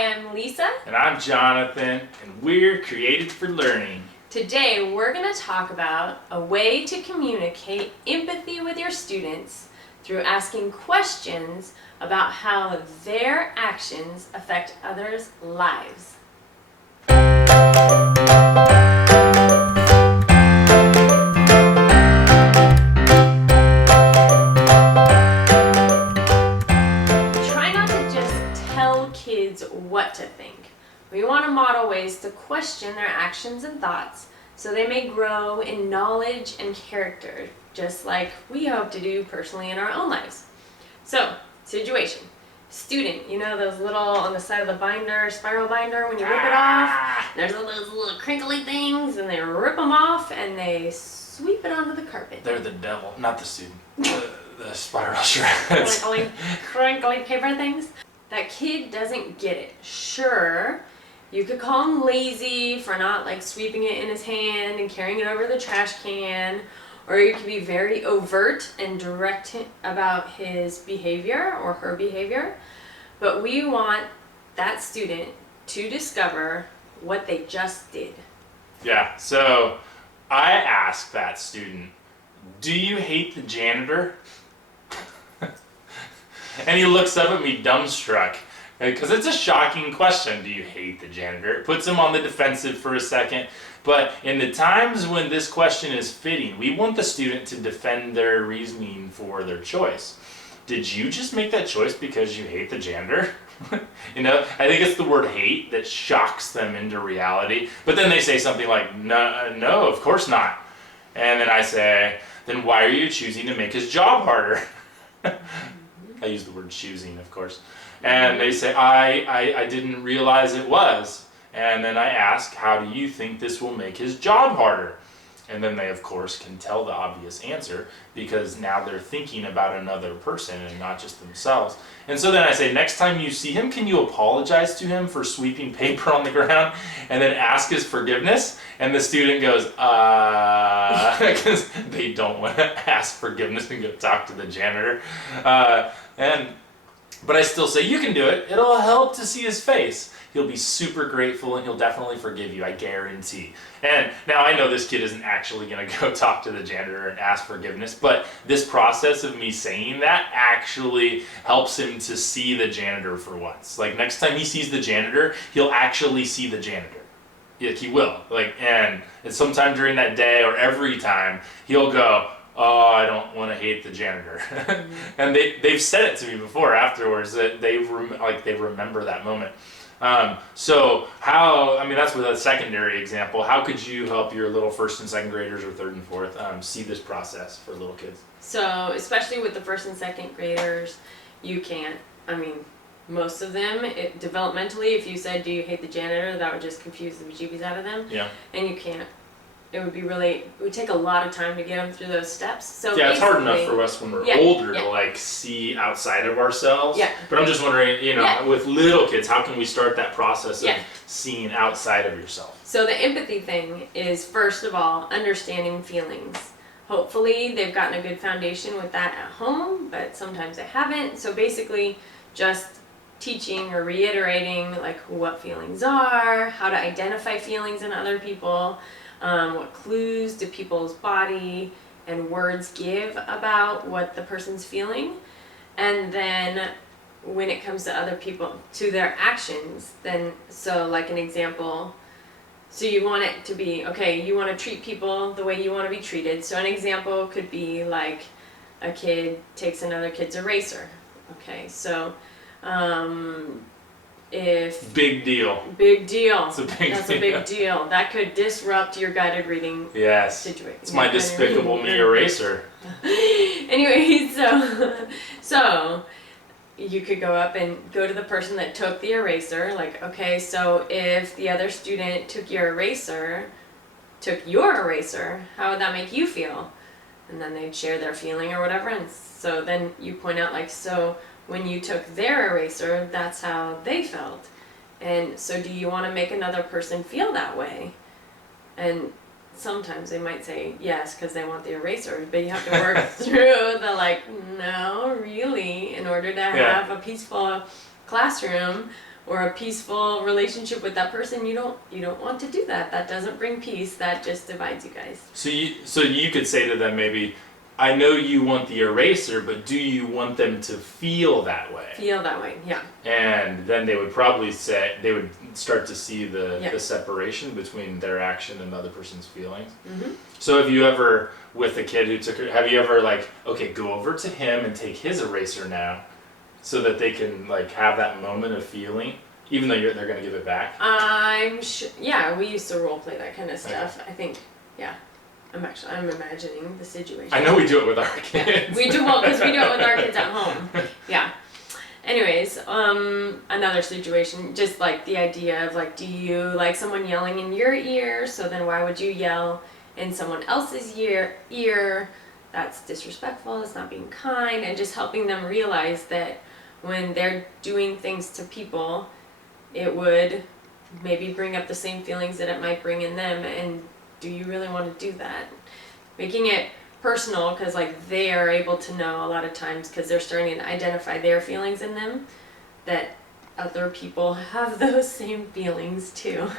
Hi, I'm Lisa. And I'm Jonathan, and we're created for learning. Today we're going to talk about a way to communicate empathy with your students through asking questions about how their actions affect others' lives. Try not to just tell kids what to think. We want to model ways to question their actions and thoughts so they may grow in knowledge and character, just like we hope to do personally in our own lives. So, situation. Student, you know those little, on the side of the binder, spiral binder, when you rip it off, there's all those little crinkly things, and they rip them off and they sweep it onto the carpet. They're the devil, not the student. the spiral shreds. Crinkly paper things. That kid doesn't get it. Sure, you could call him lazy for not sweeping it in his hand and carrying it over the trash can, or you could be very overt and direct about his behavior or her behavior. But we want that student to discover what they just did. Yeah, so I asked that student, do you hate the janitor? And he looks up at me dumbstruck, because it's a shocking question. Do you hate the janitor? It puts him on the defensive for a second. But in the times when this question is fitting, we want the student to defend their reasoning for their choice. Did you just make that choice because you hate the janitor? I think it's the word hate that shocks them into reality. But then they say something like, no, of course not. And then I say, then why are you choosing to make his job harder? I use the word choosing, of course. And they say, I didn't realize it was. And then I ask, how do you think this will make his job harder? And then they, of course, can tell the obvious answer, because now they're thinking about another person and not just themselves. And so then I say, next time you see him, can you apologize to him for sweeping paper on the ground and then ask his forgiveness? And the student goes, because they don't want to ask forgiveness and go talk to the janitor. But I still say, you can do it. It'll help to see his face. He'll be super grateful and he'll definitely forgive you, I guarantee. And now I know this kid isn't actually going to go talk to the janitor and ask forgiveness, but this process of me saying that actually helps him to see the janitor for once. Next time he sees the janitor, he'll actually see the janitor. He will. And sometime during that day or every time, he'll go, oh, I don't want to hate the janitor. And they've said it to me before afterwards, that they remember that moment. So that's with a secondary example. How could you help your little first and second graders or third and fourth see this process for little kids? So especially with the first and second graders, you can't, most of them, developmentally, if you said, do you hate the janitor, that would just confuse the bejeebies out of them. Yeah. And you can't. It would take a lot of time to get them through those steps. So yeah, it's hard enough for us when we're older to see outside of ourselves. Yeah. But I'm just wondering, with little kids, how can we start that process of seeing outside of yourself? So the empathy thing is, first of all, understanding feelings. Hopefully they've gotten a good foundation with that at home, but sometimes they haven't. So basically just teaching or reiterating what feelings are, how to identify feelings in other people, what clues do people's body and words give about what the person's feeling. And then when it comes to other people, to their actions, then, so an example, so you want it to be, okay, you want to treat people the way you want to be treated. So an example could be a kid takes another kid's eraser. Okay, so big deal. It's a big deal. That could disrupt your guided reading situation. It's my Despicable Me eraser. Anyway, so you could go up and go to the person that took the eraser, okay, so if the other student took your eraser, how would that make you feel? And then they'd share their feeling or whatever, and so then you point out so when you took their eraser, that's how they felt. And so do you want to make another person feel that way? And sometimes they might say yes because they want the eraser, but you have to work through the no, really, in order to have a peaceful classroom, or a peaceful relationship with that person, you don't want to do that. That doesn't bring peace. That just divides you guys. So you could say to them maybe, I know you want the eraser, but do you want them to feel that way? Feel that way, yeah. And then they would probably say, they would start to see the separation between their action and the other person's feelings. Mm-hmm. So have you ever, with a kid who have you ever like, okay, go over to him and take his eraser now, so that they can like have that moment of feeling, even though they're gonna give it back? I'm sure, yeah, we used to role play that kind of stuff. Okay. I think, yeah. I'm imagining the situation. I know we do it with our kids. Yeah, we do, well, because we do it with our kids at home. Yeah. Anyways, another situation, just like the idea of like, do you like someone yelling in your ear? So then why would you yell in someone else's ear? That's disrespectful, it's not being kind, and just helping them realize that when they're doing things to people, it would maybe bring up the same feelings that it might bring in them, and do you really want to do that? Making it personal, because like they are able to know a lot of times, because they're starting to identify their feelings in them, that other people have those same feelings too.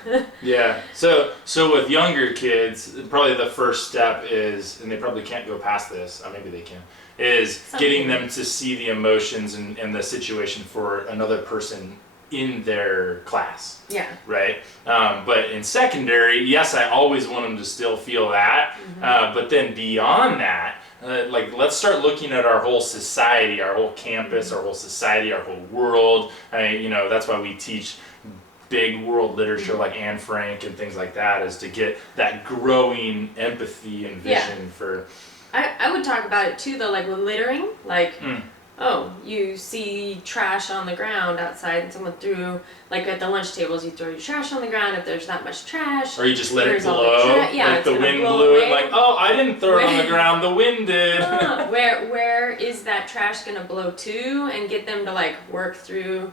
Yeah. So with younger kids, probably the first step is, and they probably can't go past this, maybe they can, is getting them to see the emotions and the situation for another person in their class. Yeah. Right? But in secondary, yes, I always want them to still feel that. Mm-hmm. But then beyond that, like let's start looking at our whole society, our whole campus, our whole society, our whole world. That's why we teach big world literature like Anne Frank and things like that, is to get that growing empathy and vision for... I would talk about it too though, like with littering, like... Oh, you see trash on the ground outside and someone threw, like at the lunch tables, you throw your trash on the ground if there's that much trash. Or you just let it blow, like the wind blew it, like, oh, I didn't throw it on the ground, the wind did. Where is that trash going to blow to, and get them to like work through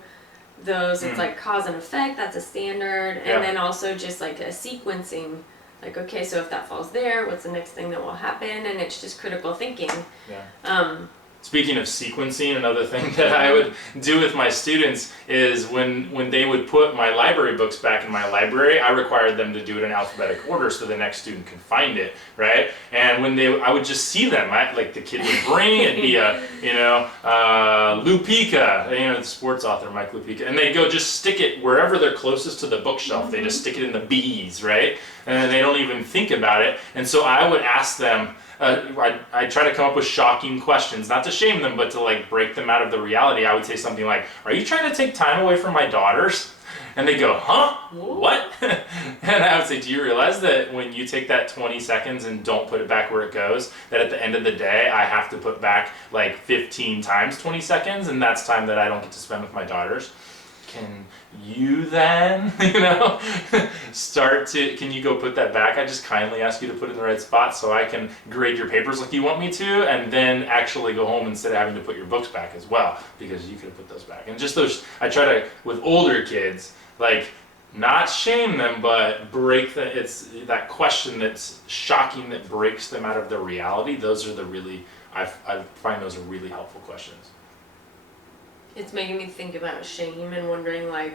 those. It's like cause and effect, that's a standard. And then also just like a sequencing. Like, okay, so if that falls there, what's the next thing that will happen? And it's just critical thinking. Yeah. Speaking of sequencing, another thing that I would do with my students is when they would put my library books back in my library, I required them to do it in alphabetic order so the next student can find it, right? And when I would just see them, like the kid would bring, it'd be Lupica, the sports author, Mike Lupica, and they'd go just stick it wherever they're closest to the bookshelf. They just stick it in the B's, right? And they don't even think about it. And so I would ask them, I try to come up with shocking questions, not to shame them, but to like break them out of the reality. I would say something like, are you trying to take time away from my daughters? And they go, huh? What? And I would say, do you realize that when you take that 20 seconds and don't put it back where it goes, that at the end of the day, I have to put back like 15 times 20 seconds, and that's time that I don't get to spend with my daughters? Can you then, can you go put that back? I just kindly ask you to put it in the right spot so I can grade your papers like you want me to, and then actually go home instead of having to put your books back as well, because you could have put those back. And just those, I try to, with older kids, like, not shame them, but it's that question that's shocking that breaks them out of their reality. Those are I find those are really helpful questions. It's making me think about shame and wondering, like,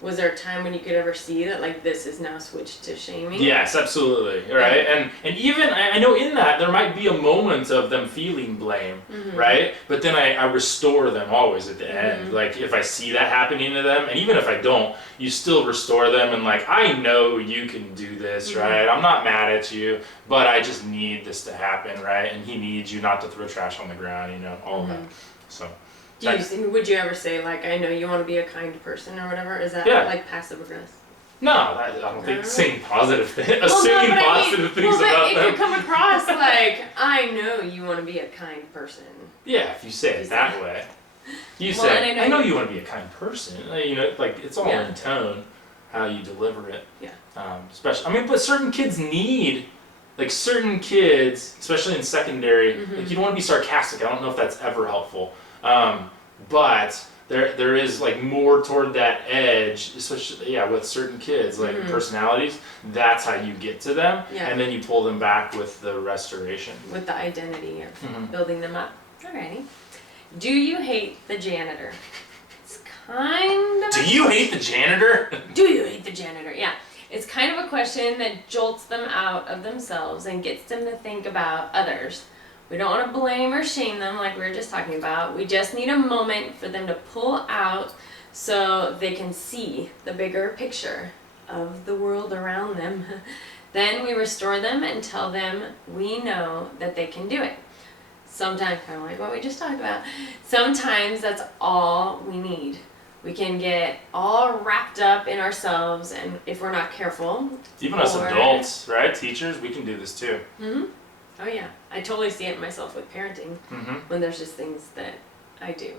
was there a time when you could ever see that, like, this is now switched to shaming? Yes, absolutely, right? And even, I know in that, there might be a moment of them feeling blame, right? But then I restore them always at the end. Like, if I see that happening to them, and even if I don't, you still restore them, and like, I know you can do this, right? I'm not mad at you, but I just need this to happen, right? And he needs you not to throw trash on the ground, all of that, so... Would you ever say, like, I know you want to be a kind person or whatever? Is that like passive aggressive? No, I don't think saying positive things, assuming positive things about them. It could come across like, I know you want to be a kind person. Yeah, if you say it that way. You say, I know you want to be a kind person. Like, it's all in tone, how you deliver it. Yeah. But certain kids need, like certain kids, especially in secondary, like you don't want to be sarcastic. I don't know if that's ever helpful. But there is like more toward that edge, especially with certain kids, like personalities. That's how you get to them, and then you pull them back with the restoration, with the identity of building them up. Alrighty. Do you hate the janitor? It's kind of Do you hate the janitor? Do you hate the janitor? Yeah. It's kind of a question that jolts them out of themselves and gets them to think about others. We don't want to blame or shame them like we were just talking about. We just need a moment for them to pull out so they can see the bigger picture of the world around them. Then we restore them and tell them we know that they can do it. Sometimes, kind of like what we just talked about, sometimes that's all we need. We can get all wrapped up in ourselves, and if we're not careful. Even us adults, right? Teachers, we can do this too. Mm-hmm. Oh yeah, I totally see it myself with parenting, when there's just things that I do.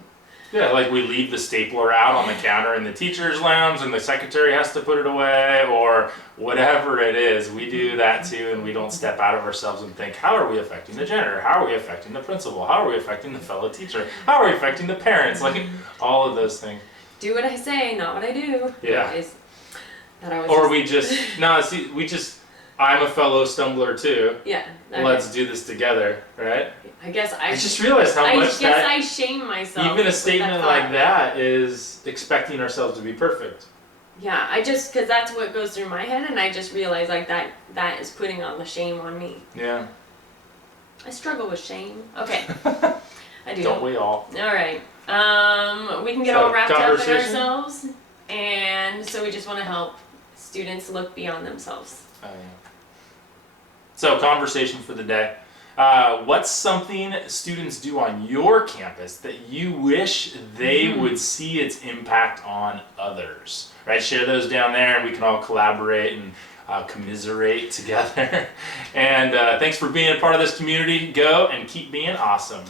Yeah, like we leave the stapler out on the counter in the teacher's lounge and the secretary has to put it away, or whatever it is. We do that too, and we don't step out of ourselves and think, how are we affecting the janitor? How are we affecting the principal? How are we affecting the fellow teacher? How are we affecting the parents? Like all of those things. Do what I say, not what I do. Yeah. I'm a fellow stumbler too. Yeah. Let's do this together, right? I guess I just realized how much I shame myself. Even a statement like that is expecting ourselves to be perfect. Yeah, because that's what goes through my head, and I just realized like that is putting all the shame on me. Yeah. I struggle with shame. Okay. I do. Don't we all? All right. We can get all wrapped up in ourselves, and so we just want to help students look beyond themselves. Oh, yeah. So, conversation for the day. What's something students do on your campus that you wish they would see its impact on others? Right? Share those down there, and we can all collaborate and commiserate together. And thanks for being a part of this community. Go and keep being awesome.